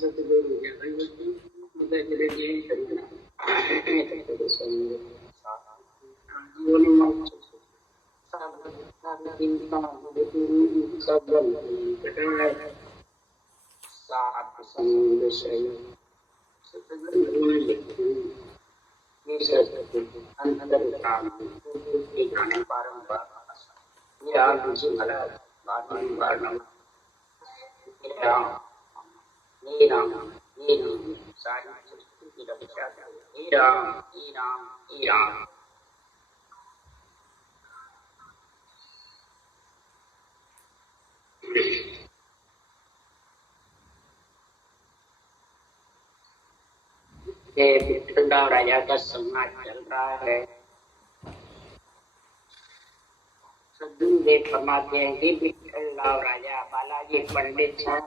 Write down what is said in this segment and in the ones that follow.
सतगुरु विठलराव राजा का संवाद चल रहा है। सदगुरुदेव फरमाते हैं कि विठलराव राजा बालाजी पंडित हैं,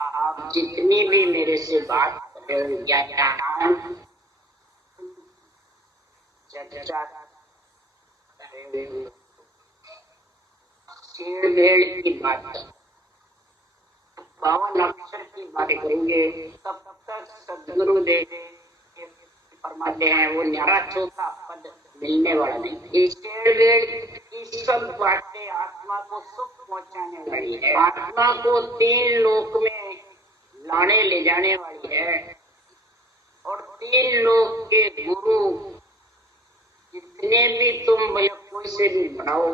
आप जितनी भी मेरे से बात कर रहे हो, ज्ञान चर्चा कर रहे हो, छेड़ की बात, 52 अक्षर की बातें करेंगे, तब तक सदगुरुदेव फरमाते हैं वो न्यारा चौथा पद मिलने वाला नहीं। इस सब बातें आत्मा को सुख पहुंचाने वाली है, आत्मा को 3 लोक में लाने ले जाने वाली है। और 3 लोक के गुरु जितने भी तुम कोई से भी बनाओ,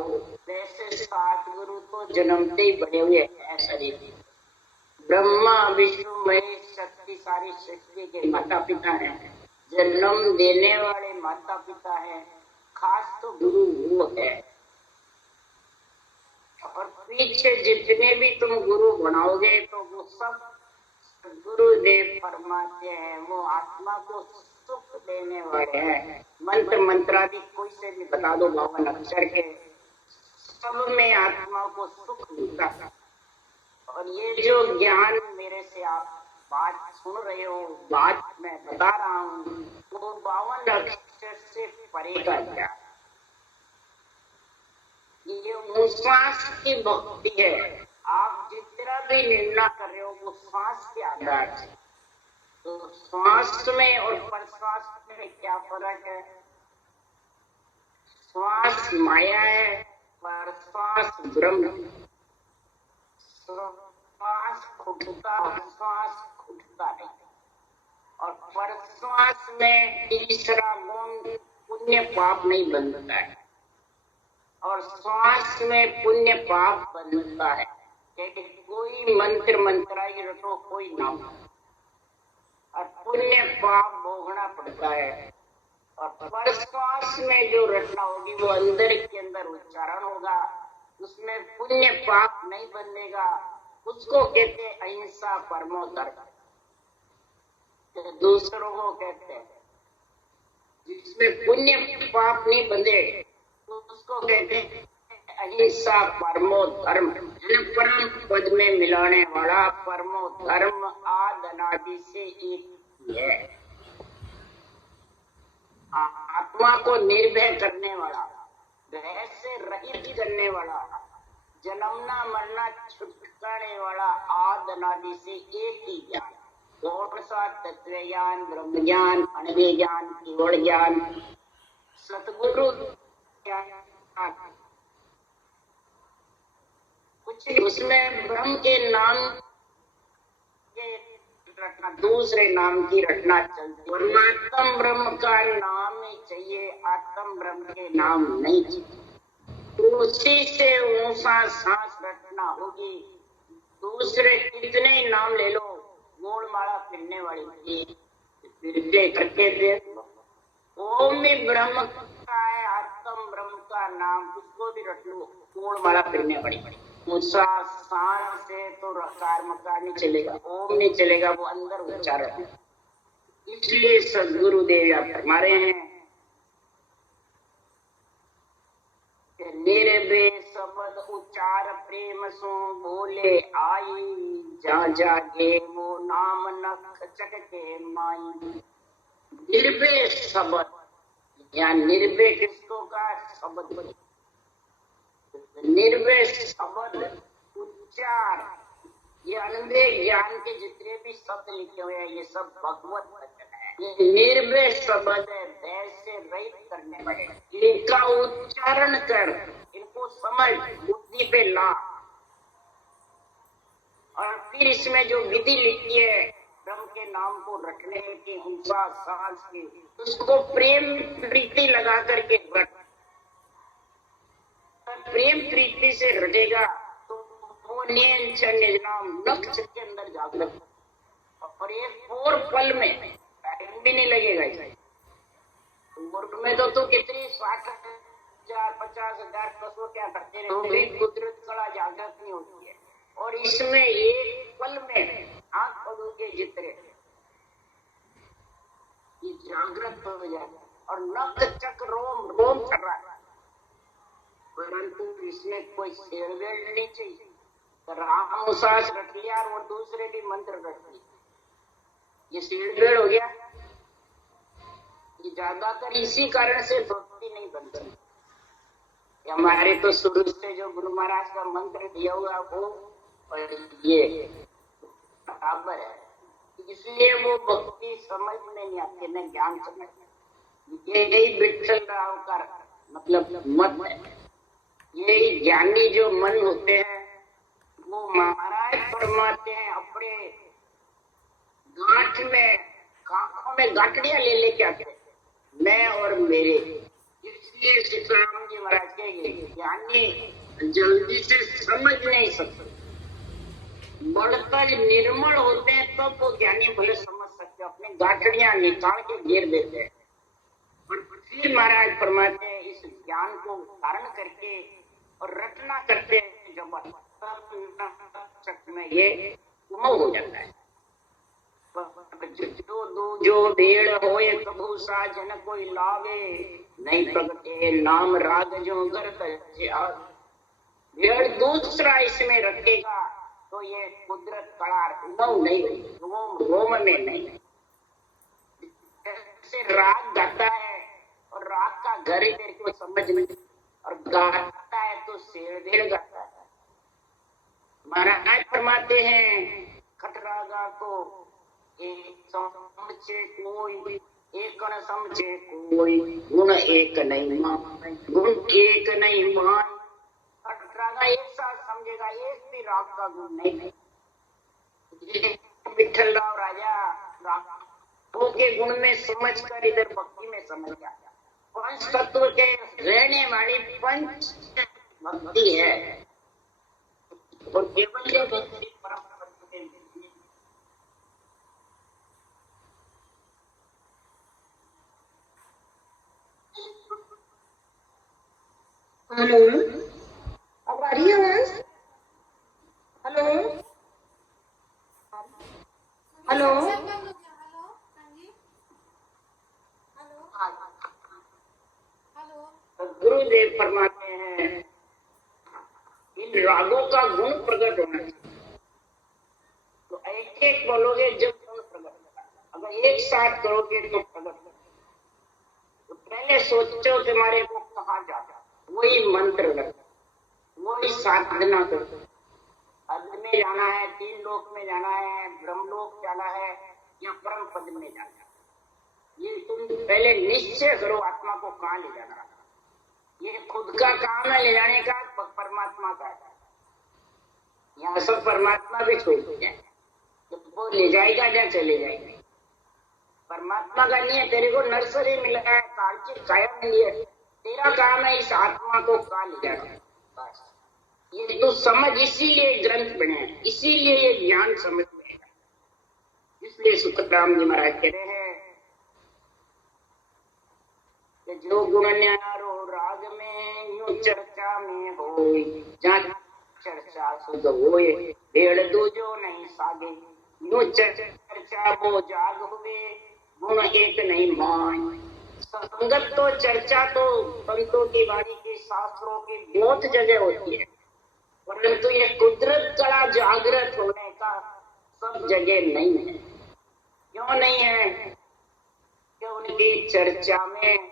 वैसे 7 गुरु तो जन्मते ही बने हुए हैं शरीर। ब्रह्मा विष्णु महेश शक्ति सारी सृष्टि के माता पिता हैं, जन्म देने वाले माता पिता हैं, खास तो गुरु वो है। और पीछे जितने भी तुम गुरु बनाओगे तो वो सब गुरुदेव फरमाते हैं वो आत्मा को सुख देने वाले हैं। मंत्र मंत्रादि कोई से भी बता दो 52 अक्षर के, सब में आत्मा को सुख मिलता है। और ये जो ज्ञान मेरे से आप बात सुन रहे हो, बात मैं बता रहा हूँ, वो 52 अक्षर से परे का ज्ञान। ये वो श्वास की भक्ति है। आप जितना भी निर्णय कर रहे हो वो श्वास के आधार से। तो श्वास में और प्रश्वास में क्या फर्क है? श्वास माया है, प्रश्वास ब्रह्म। श्वास खुटता नहीं। और प्रश्वास में तीसरा गुण पुण्य पाप नहीं बनता है, और श्वास में पुण्य पाप बनता है। कोई मंत्र मंत्राई रटो, कोई नाम, और पुण्य पाप भोगना पड़ता है। और प्रश्वास में जो रचना होगी वो अंदर के अंदर उच्चारण होगा, उसमें पुण्य पाप नहीं बनेगा। उसको कहते हैं अहिंसा परमो धर्म। तो दूसरों को कहते हैं जिसमें पुण्य पाप नहीं बंधे तो उसको कहते हैं अहिंसा परमो धर्म। परम पद में मिलाने वाला परमो धर्म आदि अनादि से एक है। आत्मा को निर्भय करने वाला, भय से रहित करने वाला, जन्मना मरना छुटकाने वाला आदि अनादि से एक ही ज्ञान। कौन सा? तत्व ज्ञान, ब्रह्म ज्ञान, अणवे ज्ञान, केवल ज्ञान, सतगुरु ज्ञान। कुछ उसमें ब्रह्म के नाम के रटना, दूसरे नाम की रटना चलती। परमात्म ब्रह्म का नाम ही चाहिए, आत्म ब्रह्म के नाम नहीं चाहिए। उसी से ऊंचा सांस रटना होगी। दूसरे कितने नाम ले लो, गोल माला फिरने वाली फिरते करके देख लो। ओम में ब्रह्म का है, आत्म ब्रह्म का नाम, उसको भी रट लो, गोल माला फिरने वाली। ऊंचा सांस से तो कर्म का नहीं चलेगा, ओम नहीं चलेगा, वो अंदर उच्चारण। इसलिए सदगुरुदेव आप फरमा रहे हैं निर्भय शब्द उच्चार प्रेम सो बोले आई, जा जागे वो नाम नख चक के माई। निर्भय शब्द, या निर्भय किसको का? शब्द। निर्भय शब्द उच्चार ये अनंदे ज्ञान के जितने भी शब्द लिखे हुए हैं ये सब भगवत वचन है। ये निर्भय शब्द है, भय से रहित करने वाले। इनका उच्चारण कर, इनको समझ, बुद्धि पे ला, और फिर इसमें जो विधि लिखी है ब्रह्म के नाम को रटने की, हिंसा साहस की, उसको प्रेम प्रीति लगा करके रट। प्रेम प्रीति से रटेगा तो वो नाम लक्ष्य के अंदर जागृत, और ये 4 पल में टाइम भी नहीं लगेगा। मुर्ग में तो तू कितनी 60,000 50,000 कसौटियां करते रहे, कुदरत कला जागृत नहीं होती है। और इसमें एक पल में आंख खोलोगे जितने ये जागृत हो जाता, और नख चक रोम रोम कर रहा है, परंतु इसमें कोई शेरवेल नहीं चाहिए। तो राम सास रख लिया और दूसरे भी मंत्र रख लिए, ये शेरवेल हो गया। ये ज्यादातर इसी कारण से भक्ति नहीं बनती। हमारे तो शुरू से जो गुरु महाराज का मंत्र दिया हुआ वो और ये बराबर है, इसलिए वो भक्ति समझ में नहीं आती, न ज्ञान समझ। यही विठल राव का मतलब मत है। यही ज्ञानी जो मन होते हैं वो महाराज फरमाते हैं अपने गांठ में, आंखों में गांठड़ियां ले लेके आते हैं, मैं और मेरे। इसलिए सीताराम जी महाराज कहेंगे ज्ञानी जल्दी से समझ नहीं सकते, बढ़कर निर्मल होते हैं तब तो वो ज्ञानी भले समझ सकते, अपने गांठड़ियां निकाल के घेर देते हैं। और फिर महाराज फरमाते हैं इस ज्ञान को धारण करके और रटना करते हैं, जब में ये कुमो हो जाता है। जो भेड़ होए कभू साजन कोई लावे, नहीं प्रगटे नाम राग जो गर्त। भेड़ दूसरा इसमें रखेगा तो ये कुदरत कड़ा नहीं, रोम में नहीं। जैसे राग गाता है और राग का घर ही तेरे को समझ नहीं, और गाता है तो शेरवेल गाता है। महाराज फरमाते हैं खटरागा को एक समझे कोई, एक न समझे कोई, गुण एक नहीं मान, गुण एक नहीं मान। खटरागा एक साथ समझेगा, एक भी राग का गुण नहीं। विठल राव राजा रागों के गुण में समझ कर इधर भक्ति में समझ गया। पंच तत्व के रहने वाली पंच भक्ति है, और केवल ये भक्ति परम हेलो, अब आ रही है आवाज? हेलो हेलो गुरुदेव फरमाते हैं इन रागों का गुण प्रकट होना चाहिए। तो एक एक बोलोगे जब गुण प्रकट होगा, अगर एक साथ करोगे तो प्रकट होगा। तो पहले सोचो तुम्हारे को कहाँ जाता, वही मंत्र लगता, वही साधना करो। अग्नि में जाना है, 3 लोक में जाना है, ब्रह्मलोक जाना है या परम पद में जाना है, ये तुम पहले निश्चय करो आत्मा को कहाँ ले जाना। ये खुद का काम है ले जाने का, परमात्मा का है। यहाँ सब परमात्मा भी छोड़ दिया, तो वो ले जाएगा या चले जाएगा, परमात्मा का नहीं है। तेरे को नर्सरी मिला है, कार्तिक काया मिली है, तेरा काम है इस आत्मा को कहाँ ले जाना। बस ये तो समझ, इसीलिए ग्रंथ बने हैं, इसीलिए ये ज्ञान समझ में है। इसलिए सुखराम जी महाराज कहते हैं कि जो गुण न्यारो राग में यूं चर्चा में होए, जहाँ चर्चा शुद्ध होए, भेड़ दूजो नहीं सागे, यूं चर्चा वो जाग हुए, गुण एक नहीं मान। संगत तो चर्चा तो संतों की वाणी की, शास्त्रों की बहुत जगह होती है, परंतु ये कुदरत कला जागृत होने का सब जगह नहीं है। क्यों नहीं है? कि उनकी चर्चा में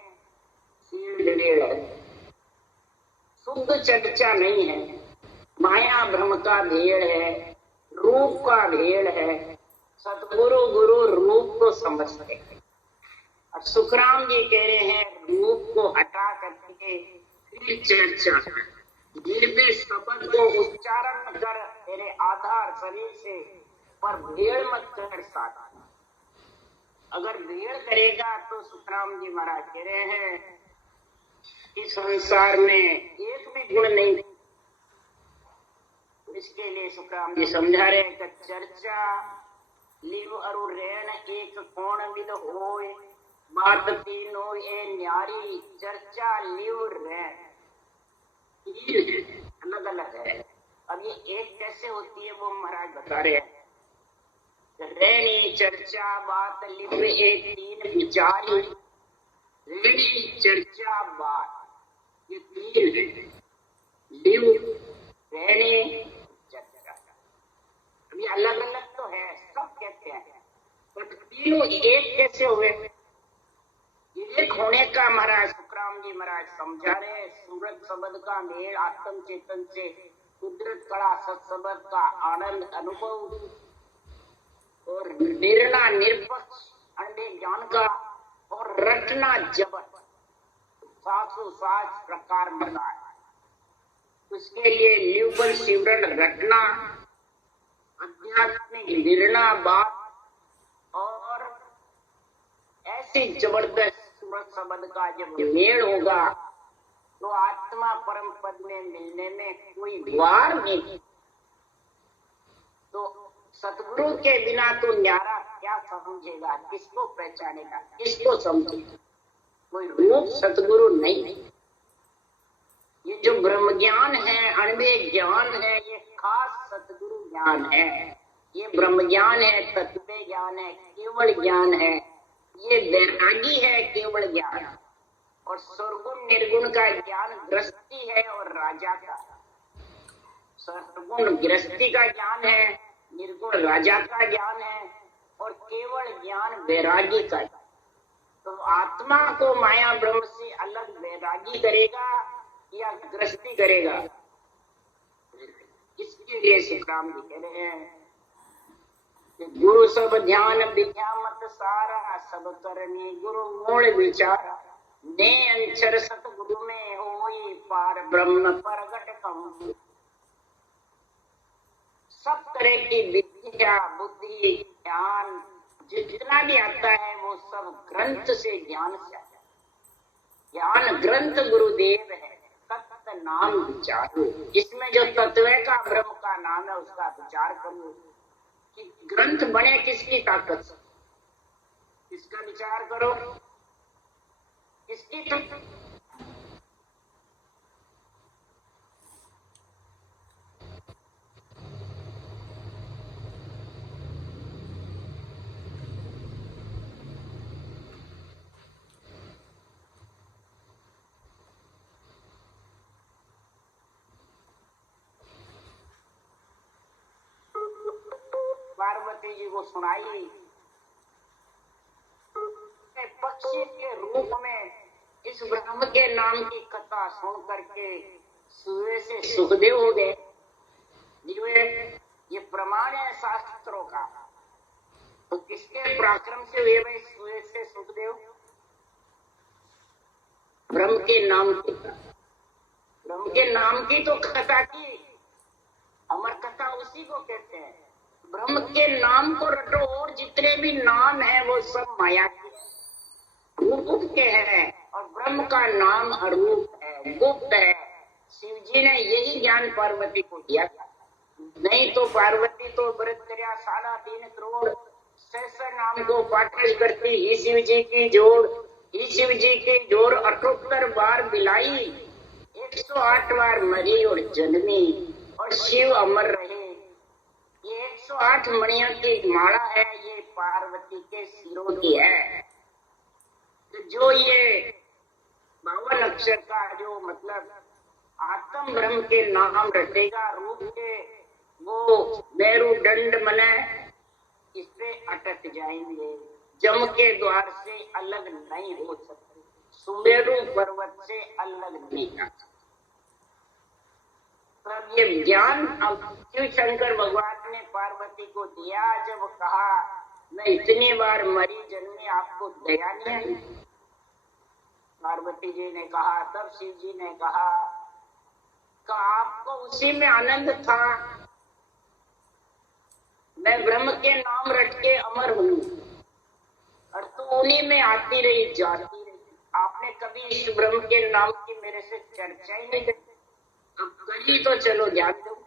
शुद्ध चर्चा नहीं है, माया भ्रम का भेड़ है, रूप रूप का भेद है। सतगुरु गुरु रूप को समझते हैं और सुखराम जी कह रहे हैं रूप को हटा करके फिर चर्चा निर्भय शब्द को उच्चारण कर तेरे आधार शरीर से, पर भेड़ मत कर साथ। अगर भेड़ करेगा तो सुखराम जी महाराज कह रहे हैं इस संसार में एक भी गुण नहीं। इसके लिए सुखराम जी समझा रहे हैं कि चर्चा लिव और रेण एक कोण विद होय, बात तीनों ए न्यारी, चर्चा लिव रेण अलग अलग है। अब ये एक कैसे होती है वो महाराज बता रहे हैं। रेणी चर्चा बात लिव ए तीन विचारी, रेणी चर्चा बात ये तीन है। लिव रेणी चर्चा, अब ये अलग अलग तो है, सब कहते हैं, पर तीनों एक कैसे हुए? एक होने का महाराज सुखराम जी महाराज समझा रहे। सूरत शब्द का मेल आत्म चेतन से, कुदरत कला सत्शब्द का आनंद अनुभव और निर्णय निरपक्ष अन्य ज्ञान का और रटना जबत 707 प्रकार बताए। उसके लिए लिवबल सिमरन रटना, आध्यात्मिक निर्णय बात और ऐसी जबरदस्त सूरत शब्द का जब मेल होगा तो आत्मा परम पद में मिलने में कोई द्वार नहीं। तो सतगुरु के बिना तो न्यारा क्या समझेगा, किसको पहचानेगा, किसको समझेगा? कोई रूप सतगुरु नहीं। ये जो ब्रह्म ज्ञान है, अण्वय ज्ञान है, ये खास सतगुरु ज्ञान है। ये ब्रह्म ज्ञान है, तत्व ज्ञान है, केवल ज्ञान है। ये वैरागी है, केवल ज्ञान। और सर्वगुण निर्गुण का ज्ञान गृहस्थी है और राजा का। सर्वगुण गृहस्थी का ज्ञान है, निर्गुण राजा का ज्ञान है और केवल ज्ञान वैरागी का। तो आत्मा को माया ब्रह्म से अलग वैरागी करेगा या गृहस्थी करेगा? इसके लिए सुखराम जी कह रहे हैं गुरु सब ध्यान विद्या मत सारा, सब करनी गुरु मूल विचार, ने अंचर सतगुरु में होई पार ब्रह्म प्रगट कहूं। सब तरह की विद्या बुद्धि ज्ञान जितना भी आता है वो सब ग्रंथ से ज्ञान से आता है। ज्ञान ग्रंथ गुरुदेव है, तत्व नाम विचारो। इसमें जो तत्व का ब्रह्म का नाम है उसका विचार करो कि ग्रंथ बने किसकी ताकत से, इसका विचार करो। इसकी पार्वती जी को सुनाई पक्षी के रूप में इस ब्रह्म के नाम की कथा सुन करके सूर्य से सुखदेव हो गए। ये प्रमाण है शास्त्रों का। तो किसके पराक्रम से हुए भाई सूर्य से सुखदेव? ब्रह्म के नाम की, ब्रह्म के नाम की तो कथा की। अमर कथा उसी को कहते हैं। ब्रह्म के नाम को रटो और जितने भी नाम है वो सब माया के रूप के हैं और ब्रह्म का नाम अरूप है, गुप्त है। शिव जी ने यही ज्ञान पार्वती को दिया था। नहीं तो पार्वती तो व्रत कर्या 3.5 करोड़ सहस्र नाम को पाठ करती ही शिव जी की जोड़, ही शिव जी की जोड़ 78 बार बिलाई, 108 बार मरी और जन्मी और शिव अमर रहे। ये 108 मणियों की माला है, ये पार्वती के सिरों की है। तो जो ये 52 अक्षर का जो मतलब आत्म ब्रह्म के नाम रटेगा रूप के, वो मेरू दंड मने इस पे अटक जाएंगे। जम के द्वार से अलग नहीं हो सकते, सुमेरु पर्वत से अलग नहीं आ सकते। तब ये ज्ञान अब शिव शंकर भगवान आपने पार्वती को दिया, जब कहा मैं इतनी बार मरी जन्मी, आपको दया नहीं आई? पार्वती जी ने कहा, तब शिव जी ने कहा कि आपको उसी में आनंद था, मैं ब्रह्म के नाम रट के अमर हूँ और तू उन्हीं में आती रही जाती रही। आपने कभी इस ब्रह्म के नाम की मेरे से चर्चा ही नहीं की, अब कहीं तो चलो ज्ञान दो।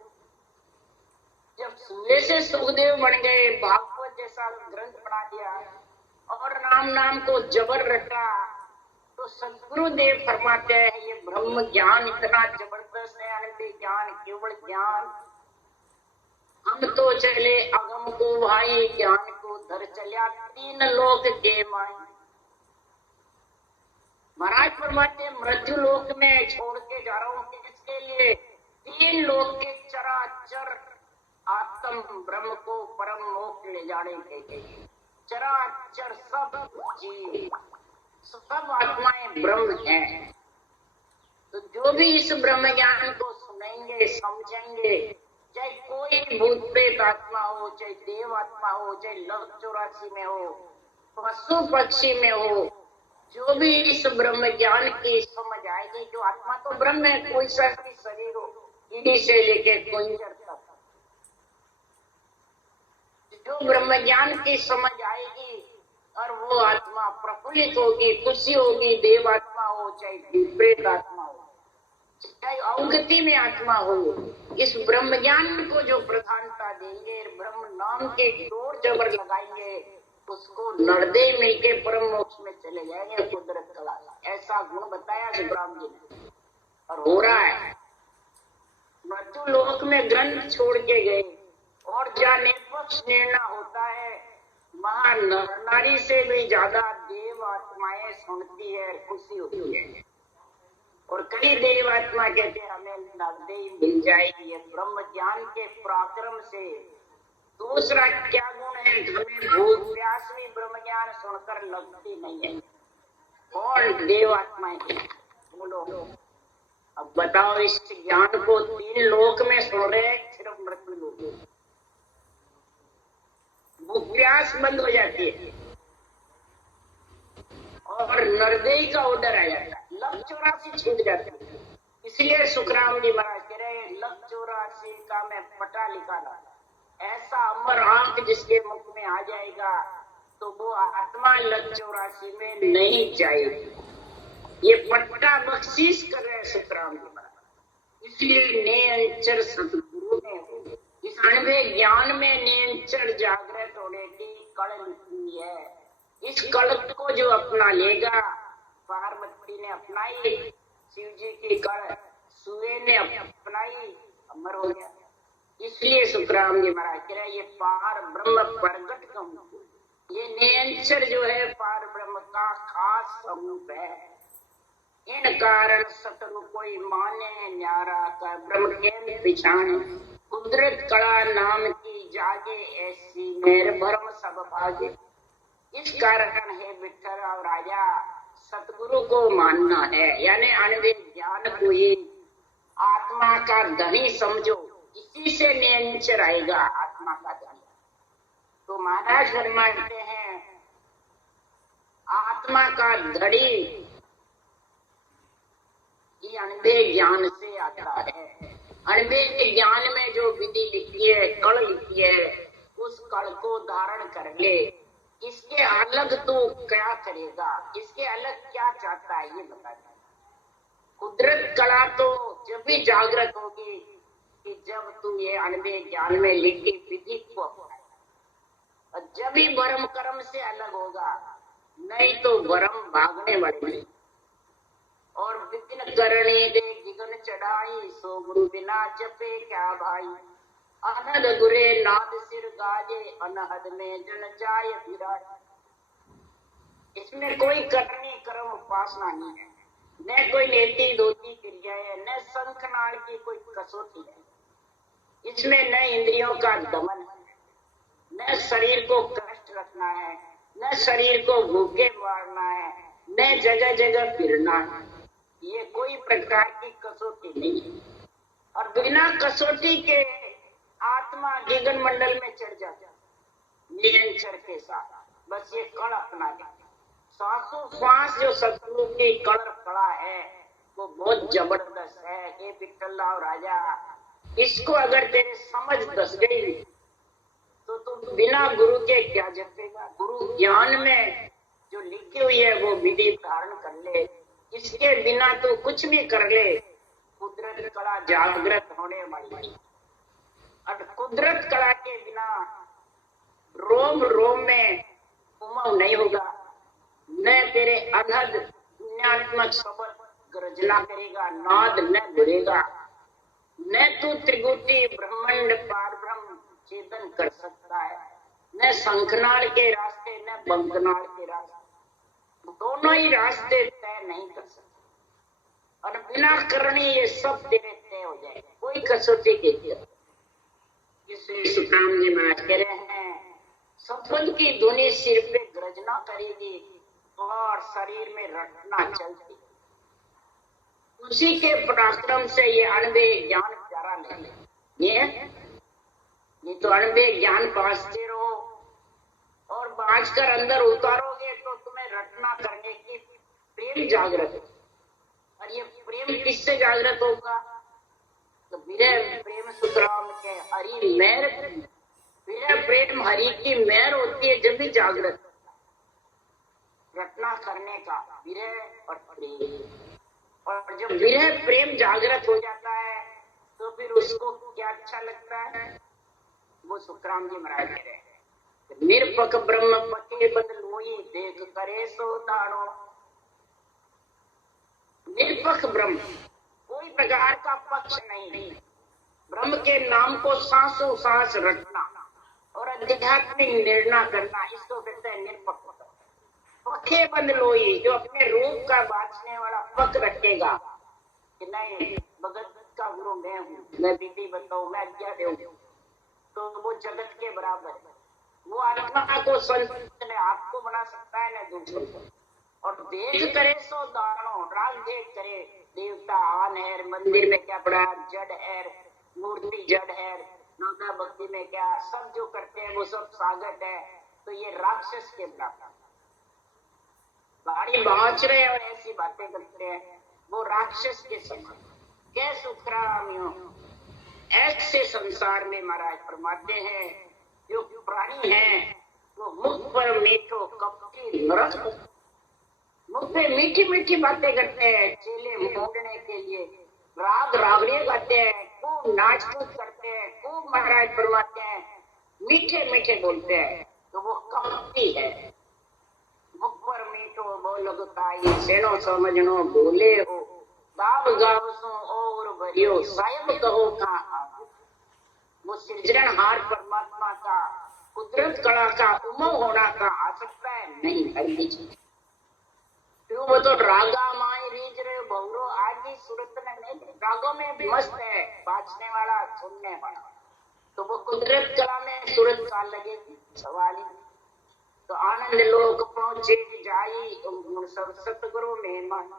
जब सूर्य से सुखदेव बन गए, भागवत जैसा ग्रंथ बना दिया और राम नाम को जबर रटा, तो सदगुरुदेव फरमाते हैं ये ब्रह्म ज्ञान इतना जबरदस्त है, अनंत ज्ञान, केवल ज्ञान। हम तो चले अगम को भाई, ज्ञान को धर चलिया तीन लोक के माई। महाराज फरमाते मृत्यु लोक में छोड़ के जा रहा हूँ किसके लिए? तीन लोक के चराचर आत्म ब्रह्म को परम मोक्ष ले जाने के लिए। चराचर सब जीव, सब आत्माएं ब्रह्म हैं। तो जो भी इस ब्रह्म ज्ञान को सुनेंगे, समझेंगे, चाहे कोई भूत प्रेत आत्मा हो, चाहे देव आत्मा हो, चाहे लव 84 में हो, पशु पक्षी में हो, जो भी इस ब्रह्म ज्ञान की समझ आएगी, जो आत्मा तो ब्रह्म है, कोई सा भी शरीर हो, कीड़ी से लेके कुंजर तक, जो ब्रह्म ज्ञान की समझ आएगी और वो आत्मा प्रफुल्लित होगी, खुशी होगी, देव आत्मा हो चाहे विपरीत आत्मा हो, चाहे अवगति में आत्मा हो, इस ब्रह्म ज्ञान को जो प्रधानता देंगे, ब्रह्म नाम के जोर जबर लगाएंगे, उसको नर्दे मिलके परम मोक्ष में चले जाएंगे। कुदरत कला ऐसा गुण बताया सुब्राम जी ने, और हो रहा है। मृत्यु लोक में ग्रंथ छोड़ के गए और जहाँ निष्पक्ष निर्णय होता है, वहाँ नर नारी से भी ज्यादा देव आत्माएं सुनती है, खुशी होती है। और कई देव आत्मा कहते हैं हमें नर्दे मिल जाएगी ब्रह्म ज्ञान के पराक्रम से। दूसरा क्या गुण है? हमें भूख प्यास भी ब्रह्म ज्ञान सुनकर लगती नहीं है। कौन देव आत्माएं? बोलो, अब बताओ, इस ज्ञान को तीन लोक में सुन रहे, सिर्फ मृत्यु लोक में भूख प्यास बंद हो जाती है और नरदेई का ऑर्डर आ जाता है, लक 84 छूट जाती है। इसलिए सुखराम जी महाराज कह रहे हैं लक 84 का मैं पटा निकाला, ऐसा अमर आंख जिसके मुख में आ जाएगा तो वो आत्मा लक 84 में नहीं जाएगी। ये पट्टा बख्शीश कर रहे हैं सुखराम जी महाराज। इसलिए नेंचर सतगुरु ने इस अनवे ज्ञान में नेंचर जागृत होने की कड़ लिखी है। इस कड़ को जो अपना लेगा, पार्वती ने अपनाई, शिव जी की कड़ सूर्य ने अपनाई, अमर हो गया। इसलिए सुखराम जी महाराज कह रहे ये पार ब्रह्म प्रगट का, ये नेंचर जो है पार ब्रह्म का खास स्वरूप है। इन कारण सतरु कोई माने न्यारा का ब्रह्म के पिछाने, कुदरत कला नाम की जागे ऐसी मेर भरम सब भागे। इस कारण है विठल और राजा सतगुरु को मानना है, यानी अनवे ज्ञान को ही आत्मा का धनी समझो, इसी से नेंचर आएगा आत्मा का धनी। तो महाराज फरमाते हैं आत्मा का धड़ी ये अनवे ज्ञान से आता है। अनवे ज्ञान में जो विधि लिखी है, कड़ लिखी है, उस कड़ को धारण कर ले। इसके अलग तू क्या करेगा, इसके अलग क्या चाहता है ये बता दे। कुदरत कला तो जब भी जागृत होगी कि जब तू ये अनवे ज्ञान में लिखी विधि को अपनाए, और जब भी भरम कर्म से अलग होगा, नहीं तो भरम भागने वाले नहीं। और विघ्न करने दे जिगन चढ़ाई, सो गुरु बिना जपे क्या भाई। अनहद गुरे नाद सिर गाजे, अनहद में जन जाय विराज। इसमें कोई करनी कर्म उपासना नहीं है, न कोई लेती धोती क्रिया है, न शंखनाद की कोई कसौटी है। इसमें न इंद्रियों का दमन है, न शरीर को कष्ट रखना है, न शरीर को भूखे मारना है, न जगह जगह फिरना है। ये कोई प्रकार की कसौटी नहीं है। और बिना कसौटी के आत्मा आत्मा गगन मंडल में चढ़ जाता निरंतर के साथ। बस ये कण अपना ले। श्वासोश्वास जो सतगुरु की कण कड़ा है वो बहुत जबरदस्त है। ये विठ्ठलराव राजा, इसको अगर तेरे समझ दस गई तो तुम बिना गुरु के क्या जपेगा। गुरु ज्ञान में जो लिखी हुई है वो विधि धारण कर ले। इसके बिना तो कुछ भी कर ले, कुदरत कला जागृत होने वाली। और कुदरत कला के बिना रोम रोम में उमंग नहीं होगा। न तेरे अनहद पुण्यात्मक शब्द गर्जना करेगा, नाद न घुरेगा। न तू त्रिगुटी ब्रह्मांड पारब्रह्म चेतन कर सकता है, न शंखनाल के रास्ते न बंकनाल के रास्ते, दोनों ही रास्ते तय नहीं कर सकते। और बिना करनी ये सब तेरे तय हो जाएगा, कोई कसौटी के लिए। इसलिए सुखराम जी महाराज कह रहे हैं, सपन की धुनी सिर पे गर्जना करेगी और शरीर में रटना चलती। उसी के पराक्रम से ये अणबे ज्ञान प्यारा ले। ये तो अणबे ज्ञान पासते रहो और बाँच कर अंदर उतारोगे तो तुम्हें रटना करने की प्रेम जागृत हो। और ये प्रेम किससे जागृत होगा? तो विरह प्रेम सुखराम के हरि मेहर, विरह प्रेम हरि की मेहर होती है जब भी जागृत रटना करने का विरह और प्रेम। और जब विरह प्रेम जागृत हो जाता है तो फिर उसको क्या अच्छा लगता है? वो सुखराम जी महाराज कह रहे हैं, निरपक ब्रह्म पके बदलोई देख करे सो दानो। निरपक ब्रह्म, कोई प्रकार का पक्ष नहीं। ब्रह्म के नाम को सांसों सांस रटना और आध्यात्मिक निर्णय करना, इसको कहते हैं निरपक। पखे बंद लोई, जो अपने रूप का बांचने वाला पक रखेगा कि नहीं भगत का गुरु मैं हूँ, मैं विधि बताऊं, मैं आज्ञा दूं, तो वो जगत के बराबर है। वो आत्मा को संत ने आपको बना सकता है ना दूसरों को। और देख करे सो दानो, राग देख करे। देवता आन है, मंदिर में क्या पड़ा, जड़ है, मूर्ति जड़ है, नौका भक्ति में क्या सब जो करते हैं वो सब सागत है। तो ये राक्षस के बराबर गाड़ी बाँच रहे और ऐसी बातें करते हैं, वो राक्षस के समान। क्या सुखरामियों ऐसे संसार में महाराज फरमाते हैं, जो प्राणी हैं वो मुख पर मीठो कपटी नरक, मुख पे मीठी मीठी बातें करते हैं चेले मोड़ने के लिए, राग रागड़ियां गाते हैं, खूब नाच कूद करते हैं, खूब महाराज फरमाते हैं, मीठे मीठे बोलते हैं, तो वो कपटी है। मुख पर मीठो बोलगताई सेनो समझनो बोले हो, गाव गाव सो और भरियो सायब कहो का। वो सृजनहार परमात्मा का, कुदरत कला का उमंग होना का आ सकता है? नहीं, हरगिज। क्यों? वो तो रागा माई रीज रहे भौरो आदि सूरत में नहीं, रागों में मस्त है, बाजने वाला सुनने वाला। तो वो कुदरत कला में सूरत का लगेगी? सवाल ही। तो आनंद लोक पहुंचे जाई सतगुरु मेहमान,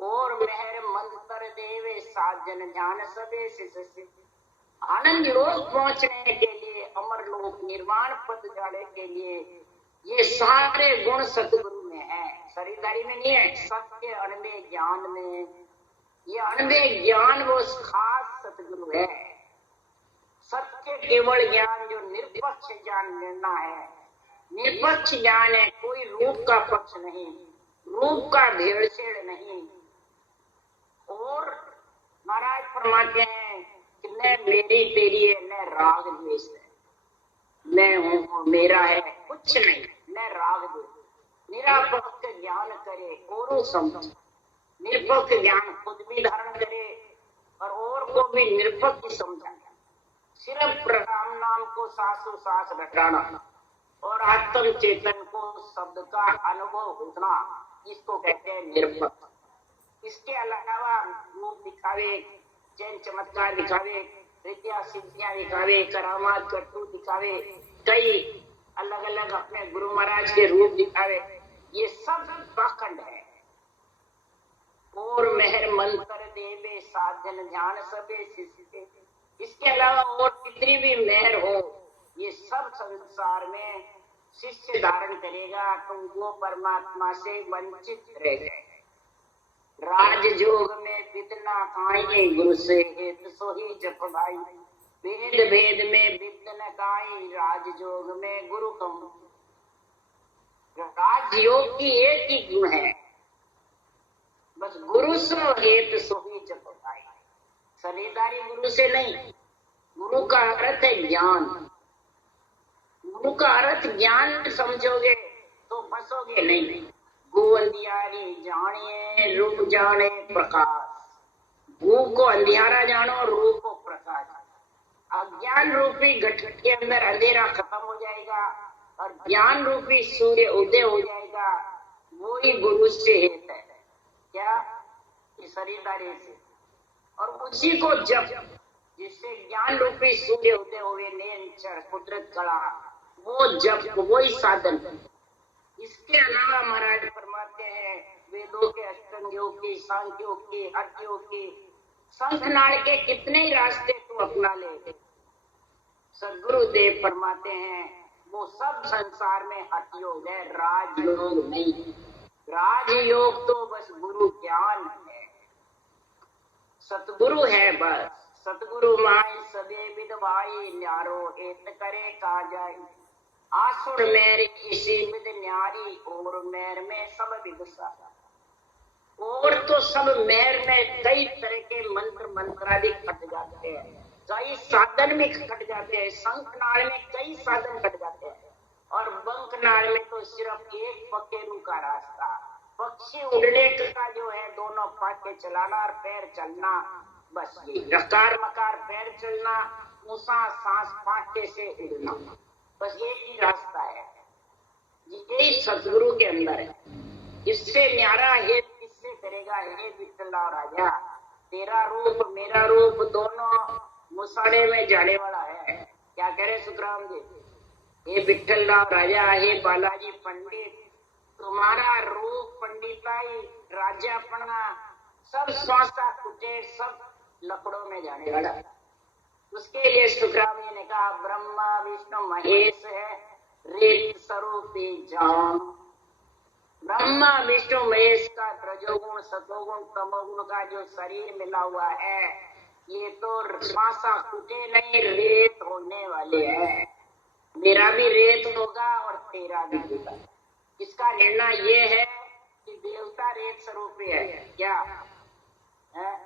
और मेहर मंत्र देवे साजन जान सबे सिस। आनंद लोक पहुंचने के लिए, अमर लोक निर्माण पद जाने के लिए ये सारे गुण सतगुरु में है, शरीरदारी में नहीं है। सत्य अणबे ज्ञान में, ये अणबे ज्ञान वो खास सतगुरु है। सत्य केवल ज्ञान जो निरपक्ष ज्ञान निर्णय है, निरपक्ष ज्ञान है, कोई रूप का पक्ष नहीं, रूप का भेड़सेड़ नहीं। और महाराज फरमाते हैं कि न मेरी तेरी है, न राग द्वेष है, मैं हूँ मेरा है, कुछ नहीं, न राग द्वेष। निरपक्ष ज्ञान करे और समझ, निरपक्ष ज्ञान खुद भी धारण करे और को भी निरपक्ष समझाना। सिर्फ राम नाम को सासों सास रटाना और आत्म चेतन को शब्द का अनुभव होना, इसको कहते हैं निरपक्ष। इसके अलावा रूप दिखावे, चैन चमत्कार दिखावे, रीतियां सिद्धियां दिखावे, करामात करतूत दिखावे, कई अलग अलग अपने गुरु महाराज के रूप दिखावे, ये सब पाखंड है। और मेहर मंत्र देवे साधन ध्यान सबे शिष्य, इसके अलावा और कितनी भी मेहर हो, ये सब संसार में शिष्य धारण करेगा तो वो परमात्मा से वंचित रह जाएगा। राजयोग में विद्या खाई, गुरु से हेत सोही जप भाई। वेद भेद में विद्या गाई, राजयोग में गुरु कहूं। राजयोग की एक ही गुण है, बस गुरु सो हेत सोही जप भाई। सलेदारी गुरु से नहीं, गुरु का अर्थ है ज्ञान। गुरु का अर्थ ज्ञान समझोगे तो फंसोगे नहीं। गु अंधियारी जानिए, रूप जाने प्रकाश। गु को अंधियारा जानो, रूप को प्रकाश। अज्ञान रूपी घट के अंदर अंधेरा खत्म हो जाएगा और ज्ञान रूपी सूर्य उदय हो जाएगा। वो ही गुरु से हेत है। क्या? शरीरदारी से। और उसी को जब जिससे ज्ञान रूपी सूर्य उदय हुए, नेचर कुदरत कला, वो जब वही साधन। इसके अलावा महाराज फरमाते हैं वेदों के अष्टांग योग की, सांख्य योग की, हठ योग की, शंखनाद के कितने ही रास्ते तू अपना ले। सदगुरुदेव फरमाते हैं वो सब संसार में हठ योग है, राजयोग नहीं। राजयोग तो बस गुरु ज्ञान है, सतगुरु है बस। सतगुरु माय सबे विद भाई, न्यारो एत करे का जाए। आसुर मेर इसी विद न्यारी, और मेर में सब विदसा। और तो सब मेर में कई तरह के मंत्र मंत्रादि खट जाते हैं, कई साधन में खट जाते हैं। शंखनाद में कई साधन खट जाते हैं और बंकनाद में तो सिर्फ एक पकेरू का रास्ता। पक्षी उड़ने का जो है दोनों पाके चलाना और पैर चलना, बस ये रकार मकार पैर चलना, ऊंचा सांस पाके से उड़ना, बस एक ही रास्ता है। यही सतगुरु के अंदर है। इससे न्यारा हेत किससे करेगा? हे विठला राजा, तेरा रूप मेरा रूप दोनों मुसाड़े में जाने वाला है। क्या कह रहे सुखराम जी? हे विठल राजा, हे बालाजी पंडित, तुम्हारा रूप पंडिताई राजापना सब स्वासा कुटे, सब लकड़ों में जाने वाला। उसके लिए सुखराम जी ने कहा ब्रह्मा विष्णु महेश है, रेत स्वरूपी जान। ब्रह्मा विष्णु महेश का रजोगुण सतोगुण तमोगुण का जो शरीर मिला हुआ है, ये तो श्वासा कुटे नहीं, रेत होने वाले हैं। मेरा भी रेत होगा और तेरा भी होगा। इसका निर्णय ये है कि देवता रेत स्वरूपी है। क्या है?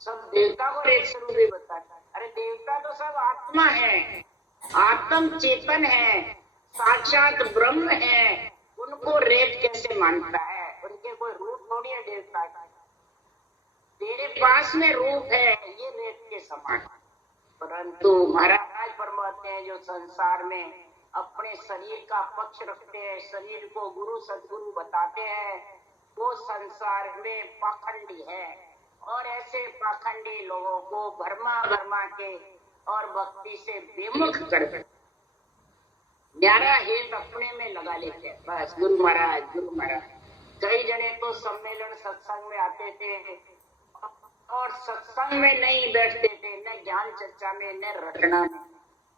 सब देवता को रेत स्वरूपी बताता है। अरे देवता तो सब आत्मा है, आत्म चेतन है, साक्षात ब्रह्म है। उनको रेत कैसे मानता है? उनके कोई रूप थोड़ी है देवता का। तेरे पास में रूप है, ये रेत के समान। परंतु महाराज फरमाते हैं जो संसार में अपने शरीर का पक्ष रखते हैं, शरीर को गुरु सदगुरु बताते हैं, वो संसार में पाखंडी है। और ऐसे पाखंडी लोगों को भरमा भरमा के और भक्ति से विमुख कर न्यारा हेत अपने में लगा लेते हैं। बस गुरु महाराज गुरु महाराज। कई जने तो सम्मेलन सत्संग में आते थे और सत्संग में नहीं बैठते थे, न ज्ञान चर्चा में न रटना में।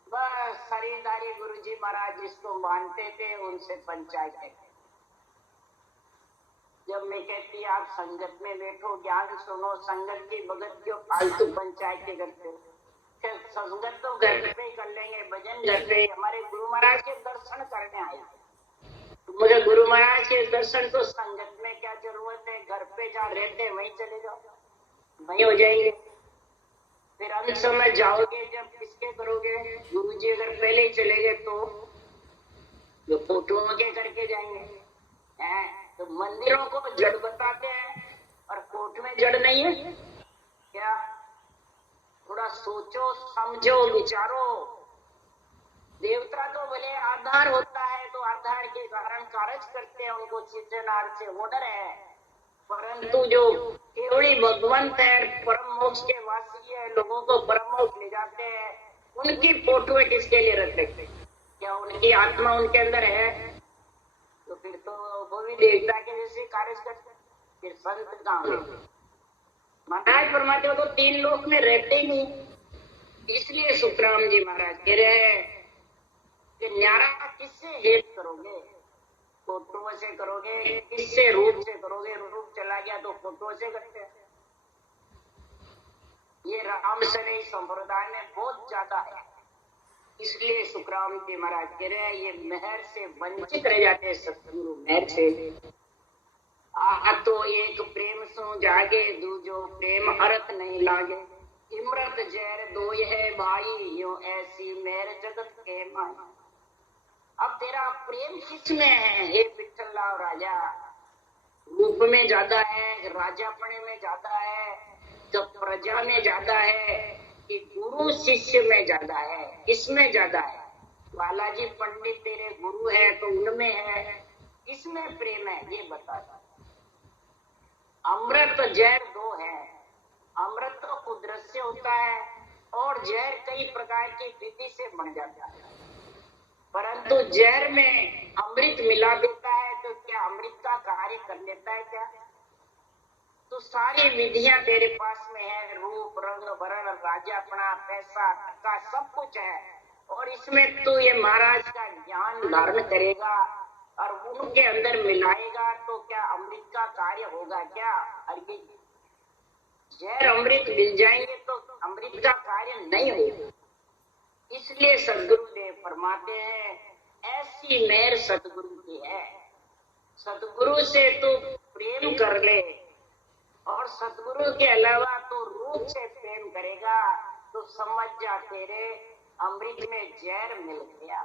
बस शरीरधारी गुरु जी महाराज जिसको मानते थे उनसे पंचायत है। जब मैं कहती आप संगत में बैठो, ज्ञान सुनो, संगत की भगत क्यों फालतू पंचायतें करते हो? संगत तो घर पे कर लेंगे, भजन घर पे। हमारे गुरु महाराज के दर्शन करने आए, मुझे गुरु महाराज के दर्शन तो संगत में क्या जरूरत है? घर पे जहाँ रहते वहीं चले जाओ, वहीं हो जाएंगे। फिर अंत समय जाओगे जब किसके करोगे? गुरु जी अगर पहले ही चले गए तो जो फोटोओं के करके जाएंगे। तो मंदिरों को जड़ बताते हैं और कोर्ट में जड़ नहीं है क्या? थोड़ा सोचो समझो विचारो। देवता तो भले आधार होता है तो आधार के कारण कार्य करते हैं, उनको चित्रनार से ऑर्डर है। परंतु जो केवली भगवंत है, परम मोक्ष के वासी है, लोगों को परम मोक्ष ले जाते हैं, उनकी फोटो किसके लिए रखते? क्या उनकी आत्मा उनके अंदर है? तो फिर तो वो भी देवता के जैसे कार्य करते। फिर संत कहाँ गए? महाराज फरमाते हो तो तीन लोक में रहते ही नहीं। इसलिए सुखराम जी महाराज कह रहे हैं कि न्यारा किससे हेत करोगे, फोटो से करोगे, किससे रूप से करोगे, रूप चला गया तो फोटो से करते हैं। ये राम सने संप्रदाय में बहुत ज्यादा है। इसलिए सुखराम जी महाराज कह रहे हैं ये मेहर से वंचित रह जाते हैं सतगुरु मेहर से। आ तो एक प्रेम सो जागे, दूजो प्रेम अरत नहीं लागे, इमरत जैर दो है भाई, यो ऐसी मेहर जगत के माई। अब तेरा प्रेम किसमें है हे विठ्ठलराव राजा? रूप में ज्यादा है, राजापने में ज्यादा है, तो प्रजा में ज्यादा है कि गुरु शिष्य में ज्यादा है? किसमें ज्यादा है? बालाजी पंडित तेरे गुरु है तो उनमें है, किसमें प्रेम है ये बता। अमृत जहर दो है। अमृत तो कुदरत से होता है और जहर कई प्रकार की विधि से बन जाता है, परंतु जहर में अमृत मिला देता है तो क्या अमृत का कार्य कर लेता है क्या? तो सारी विधियां तेरे पास में है, रूप रंग वर्ण राजापना पैसा टका सब कुछ है, और इसमें तू ये महाराज का ज्ञान धारण करेगा और उनके अंदर मिलाएगा तो क्या अमृत का कार्य होगा क्या? अरे जहर अमृत मिल जाएंगे तो अमृत का कार्य नहीं होगा। इसलिए सदगुरुदेव फरमाते हैं ऐसी मेहर सदगुरु की है। सदगुरु से तू प्रेम कर ले और सदगुरु के अलावा तो रूप से प्रेम करेगा तो समझ जा तेरे अमृत में जहर मिल गया।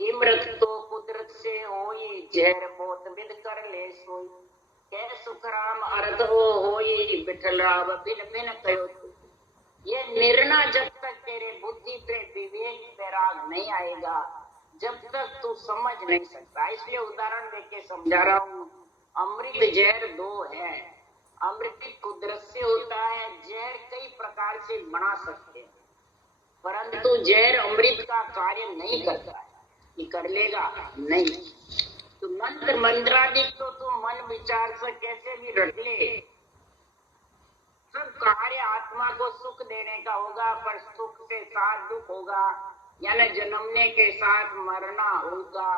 इमरत तो कुदरत से होई, जहर बहुत विद कर ले सोई, कै सुखराम अर्थ होई, विठलराव बिन बिन कयो। ये निर्णय जब तक तेरे बुद्धि पे विवेक वैराग नहीं आएगा, जब तक तू समझ नहीं सकता। इसलिए उदाहरण देके समझा रहा हूँ। अमृत जहर दो है। अमृत कुदरत से होता है, जहर कई प्रकार से बना सकते हैं, परंतु जहर अमृत का कार्य नहीं करता है। ये कर लेगा नहीं। तो मंत्र मंत्रादिक तो तू मन विचार से कैसे भी रट ले, सब कार्य आत्मा को सुख देने का होगा, पर सुख के साथ दुख होगा, यानी जन्मने के साथ मरना होगा।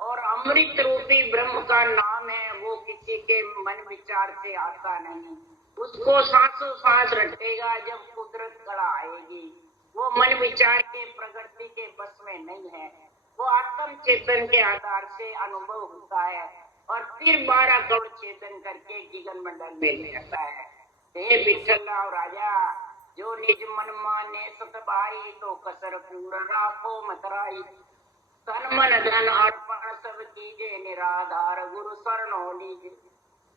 और अमृत रूपी ब्रह्म का नाम है, वो किसी के मन विचार से आता नहीं, उसको सांसों सांस रटेगा जब कुदरत कड़ा आएगी। वो मन विचार के प्रगति के बस में नहीं है, वो आत्म चेतन के आधार से अनुभव होता है और फिर 12 करोड़ चेतन करके जीवन मंडल में ले जाता है। हे विठ्ठलराव राजा, जो निज मन माने सत भाई, तो कसर पूर्ण राखो मतराई, तन मन धन अर्पण सब कीजे, निराधार गुरु शरणो लीजे।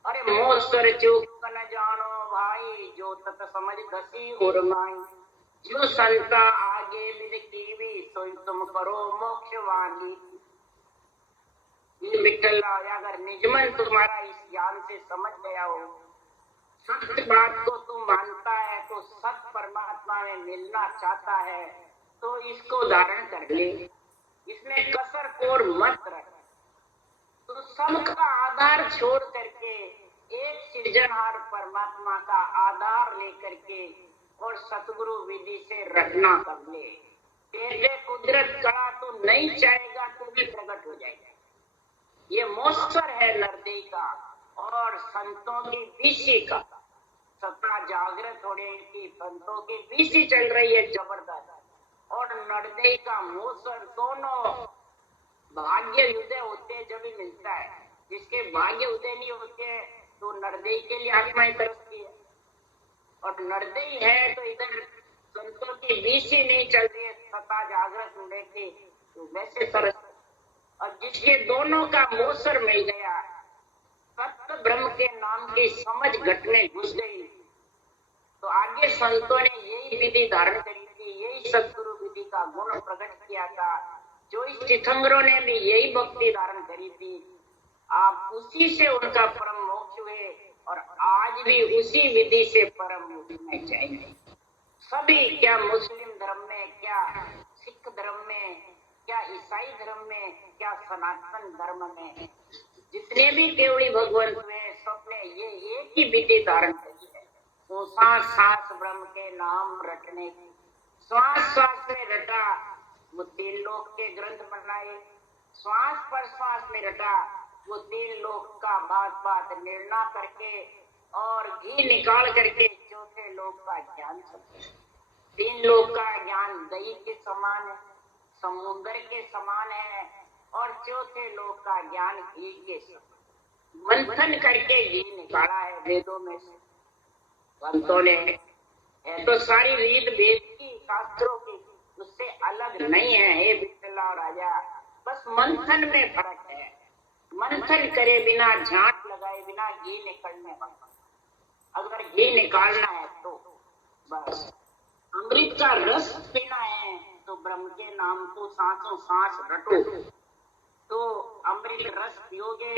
अरे मोसर चूक न जानो भाई, जो तत समझ घसी उर्माई, जो संता आगे विद कीवी, सोई तुम करो मोक्ष वाली। विठ्ठलराव अगर निजमन तुम्हारा इस ज्ञान से समझ गया हो, सत्य बात को तू मानता है, तो सत्य परमात्मा में मिलना चाहता है, तो इसको धारण कर ले, इसमें कसर कोर मत रख। तो सबका आधार छोड़ करके एक सृजनहार परमात्मा का आधार लेकर के और सतगुरु विधि से रटना कर ले। तेरे कुदरत कड़ा तो नहीं चाहेगा तो भी प्रकट हो जाएगा। ये मौसर है नरदेई का और संतों की बीसी का। सत्ता जागृत होने की संतों की बीसी चल रही है जबरदस्त, और नरदेई का मौसर, दोनों भाग्य उदय होते जब भी मिलता है। जिसके भाग्य उदय नहीं होते तो नरदेई के लिए आत्माएं तरसती है, और नरदेई है तो इधर संतों की बीसी नहीं चल रही है, सत्ता जागृत होने की, तो वैसे तरस। और जिसके दोनों का मौसर मिल गया, सत्य ब्रह्म के नाम की समझ घट में घुस गई, तो आगे संतों ने यही विधि धारण करी थी, यही सतगुरु विधि का गुण प्रकट किया था। जो इस तीर्थंकरों ने भी यही भक्ति धारण करी थी, आप उसी से उनका परम मोक्ष हुए और आज भी उसी विधि से परम मोक्ष में जाएंगे सभी। क्या मुस्लिम धर्म में, क्या सिख धर्म में, क्या ईसाई धर्म में, क्या सनातन धर्म में, जितने भी देवड़ी भगवंत हुए सबने ये एक ही विधि धारण करी है, वो सांस सांस ब्रह्म के नाम रटने की। वो 3 लोक के ग्रंथ बनाए, श्वास पर श्वास में रटा वो 3 लोक का बात बात निर्णय करके और घी निकाल करके 4थे लोक का ज्ञान सकते। 3 लोक का ज्ञान दही के समान है, समुद्र के समान है, और 4थे लोक का ज्ञान घी के समान मंथन करके घी निकाला है वेदों में से संतों ने। है तो सारी रीत वेद की, शास्त्रों की, उससे अलग नहीं है हे विठला राजा, बस मंथन में फर्क है। मंथन करे बिना, झांट लगाए बिना घी निकलने वाला। अगर घी निकालना है तो बस अमृत का रस पीना है तो ब्रह्म के नाम को सांसों सांस रटो, तो अमृत रस पियोगे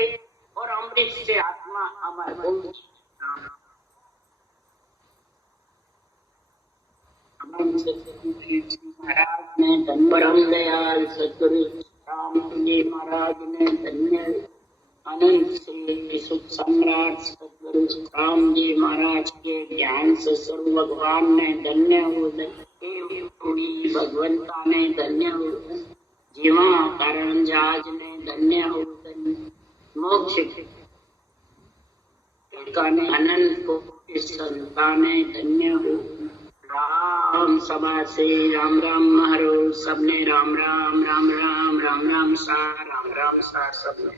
और अमृत से आत्मा अमर होगी। महाराज ने परम दयाल सतगुरु राम जी महाराज ने धन्य अनंत श्री सुख सम्राट सतगुरु राम जी महाराज के ज्ञान से सर्व भगवान ने धन्य हो, भगवंता ने धन्य हो, जीवा कारण जहाज ने धन्य हो, मोक्ष ने अनंत को संताने धन्य हो। राम सभा से राम राम महरो, सबने राम राम राम राम राम राम सा, राम राम सा सबने।